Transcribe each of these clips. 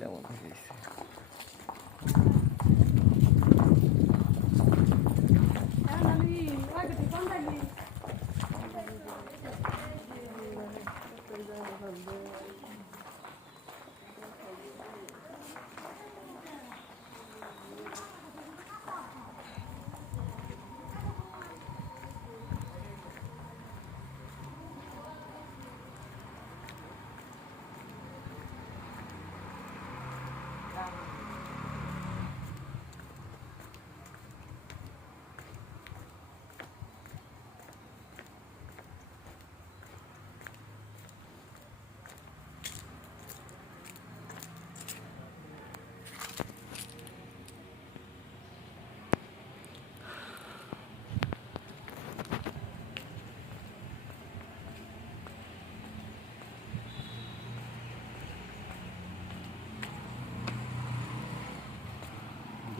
Ля вон здесь.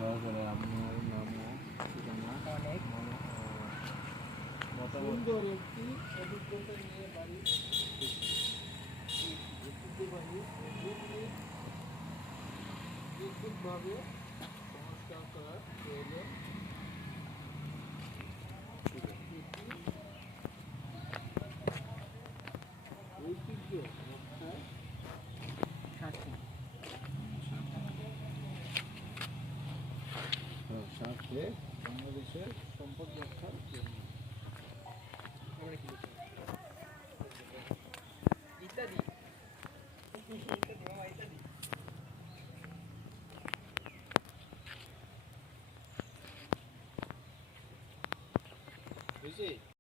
দয়া আপনার নাম ও ঠিকানা অনেক সুন্দর একটি অভিজ্ঞতা নিয়ে বাড়ি ঐতিহ্যবাহী মন্দিরটি সংস্কার করার প্রয়োজন স্বার্থে বাংলাদেশের সম্পদ রক্ষার জন্য। ইত্যাদি। ইত্যাদি